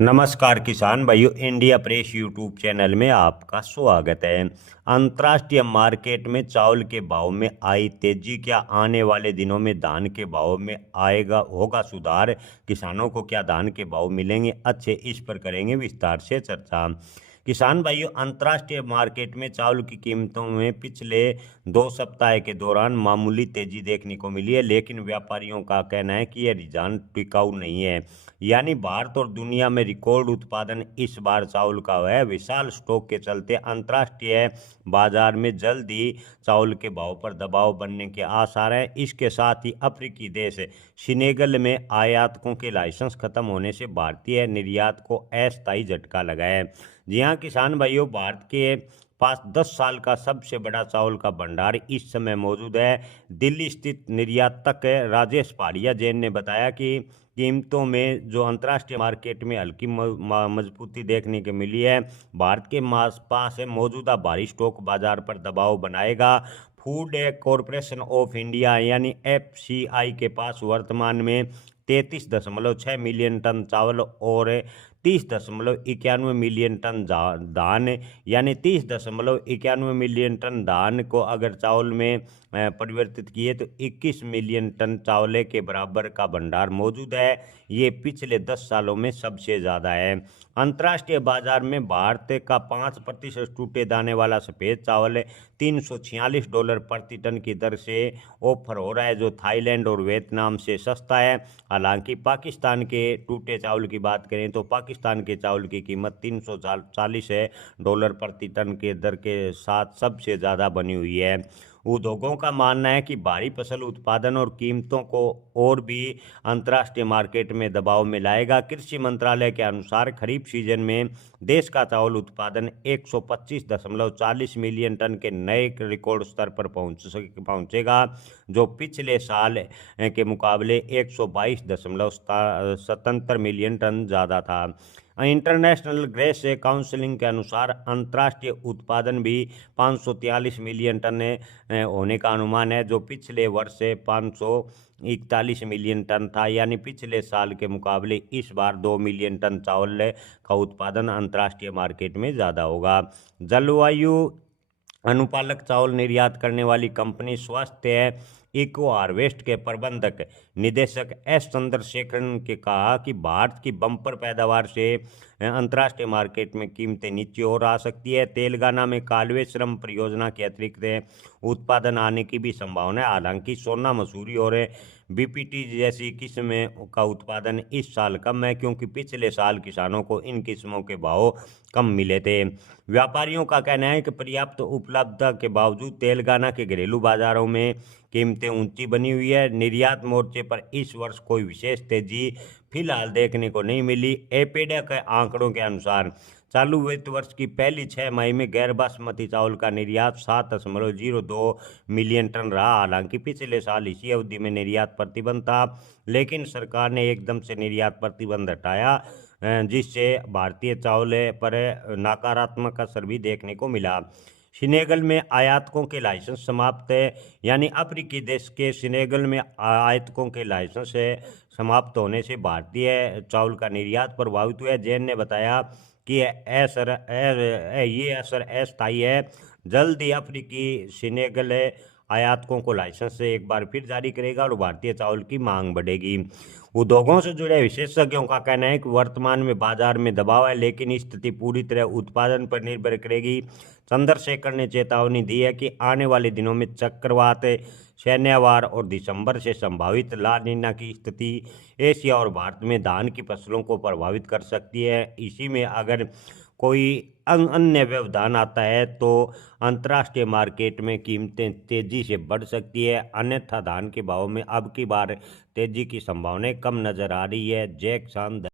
नमस्कार किसान भाइयों, इंडिया प्रेस यूट्यूब चैनल में आपका स्वागत है। अंतर्राष्ट्रीय मार्केट में चावल के भाव में आई तेजी, क्या आने वाले दिनों में धान के भाव में होगा सुधार? किसानों को क्या धान के भाव मिलेंगे अच्छे? इस पर करेंगे विस्तार से चर्चा। किसान भाइयों, अंतर्राष्ट्रीय मार्केट में चावल की कीमतों में पिछले 2 सप्ताह के दौरान मामूली तेजी देखने को मिली है, लेकिन व्यापारियों का कहना है कि यह रुझान टिकाऊ नहीं है। यानी भारत और दुनिया में रिकॉर्ड उत्पादन इस बार चावल का है। विशाल स्टॉक के चलते अंतर्राष्ट्रीय बाजार में जल्द ही चावल के भाव पर दबाव बनने के आसार हैं। इसके साथ ही अफ्रीकी देश सेनेगल में आयातकों के लाइसेंस खत्म होने से भारतीय निर्यात को अस्थायी झटका लगा है। जी हाँ किसान भाइयों, भारत के पास 10 साल का सबसे बड़ा चावल का भंडार इस समय मौजूद है। दिल्ली स्थित निर्यातक राजेश पाड़िया जैन ने बताया कि कीमतों में जो अंतर्राष्ट्रीय मार्केट में हल्की मजबूती देखने को मिली है। भारत के पास मौजूदा भारी स्टॉक बाजार पर दबाव बनाएगा। फूड कॉरपोरेशन ऑफ इंडिया यानी FCI के पास वर्तमान में 33.6 मिलियन टन चावल और 30.91 मिलियन टन धान, यानी 30.91 मिलियन टन धान को अगर चावल में परिवर्तित किए तो 21 मिलियन टन चावल के बराबर का भंडार मौजूद है। ये पिछले 10 सालों में सबसे ज़्यादा है। अंतर्राष्ट्रीय बाजार में भारत का 5% टूटे दाने वाला सफ़ेद चावल $346 प्रति टन की दर से ऑफर हो रहा है, जो थाईलैंड और वियतनाम से सस्ता है। हालांकि पाकिस्तान के टूटे चावल की बात करें तो पाकिस्तान के चावल की कीमत $340 प्रति टन के दर के साथ सबसे ज़्यादा बनी हुई है। उद्योगों का मानना है कि भारी फसल उत्पादन और कीमतों को और भी अंतर्राष्ट्रीय मार्केट में दबाव में लाएगा। कृषि मंत्रालय के अनुसार खरीफ सीजन में देश का चावल उत्पादन 125.40 मिलियन टन के नए रिकॉर्ड स्तर पर पहुंचेगा, जो पिछले साल के मुकाबले 122.77 मिलियन टन ज़्यादा था। इंटरनेशनल ग्रेस काउंसिलिंग के अनुसार अंतर्राष्ट्रीय उत्पादन भी 543 मिलियन टन होने का अनुमान है, जो पिछले वर्ष से 541 मिलियन टन था। यानी पिछले साल के मुकाबले इस बार 2 मिलियन टन चावल का उत्पादन अंतर्राष्ट्रीय मार्केट में ज़्यादा होगा। जलवायु अनुपालक चावल निर्यात करने वाली कंपनी स्वास्थ्य इको हार्वेस्ट के प्रबंधक निदेशक एस चंद्रशेखरन ने कहा कि भारत की बम्पर पैदावार से अंतर्राष्ट्रीय मार्केट में कीमतें नीचे और आ सकती है। तेलंगाना में कालवे श्रम परियोजना के अतिरिक्त उत्पादन आने की भी संभावना है। हालांकि सोना मसूरी और BPT जैसी किस्में का उत्पादन इस साल कम है, क्योंकि पिछले साल किसानों को इन किस्मों के भाव कम मिले थे। व्यापारियों का कहना है कि पर्याप्त उपलब्धता के बावजूद तेलंगाना के घरेलू बाजारों में कीमतें ऊंची बनी हुई है। निर्यात मोर्चे पर इस वर्ष कोई विशेष तेजी फिलहाल देखने को नहीं मिली। एपेडा के आंकड़ों के अनुसार चालू वित्त वर्ष की पहली 6 मई में गैर बासमती चावल का निर्यात 7.02 मिलियन टन रहा। हालांकि पिछले साल इसी अवधि में निर्यात प्रतिबंध था, लेकिन सरकार ने एकदम से निर्यात प्रतिबंध हटाया, जिससे भारतीय चावल पर नकारात्मक असर भी देखने को मिला। सेनेगल में आयातकों के लाइसेंस समाप्त है, यानी अफ्रीकी देश के सेनेगल में आयातकों के लाइसेंस समाप्त होने से भारतीय चावल का निर्यात प्रभावित हुआ है। जैन ने बताया कि ये असर अस्थायी है। जल्द ही अफ्रीकी सेनेगल आयातकों को लाइसेंस से एक बार फिर जारी करेगा और भारतीय चावल की मांग बढ़ेगी। उद्योगों से जुड़े विशेषज्ञों का कहना है कि वर्तमान में बाजार में दबाव है, लेकिन स्थिति पूरी तरह उत्पादन पर निर्भर करेगी। चंद्रशेखर ने चेतावनी दी है कि आने वाले दिनों में चक्रवात, शनिवार और दिसंबर से संभावित ला नीना की स्थिति एशिया और भारत में धान की फसलों को प्रभावित कर सकती है। इसी में अगर कोई अन्य व्यवधान आता है तो अंतर्राष्ट्रीय मार्केट में कीमतें तेजी से बढ़ सकती है, अन्यथा धान के भाव में अब की बार तेजी की संभावनाएं कम नजर आ रही है। जय किसान।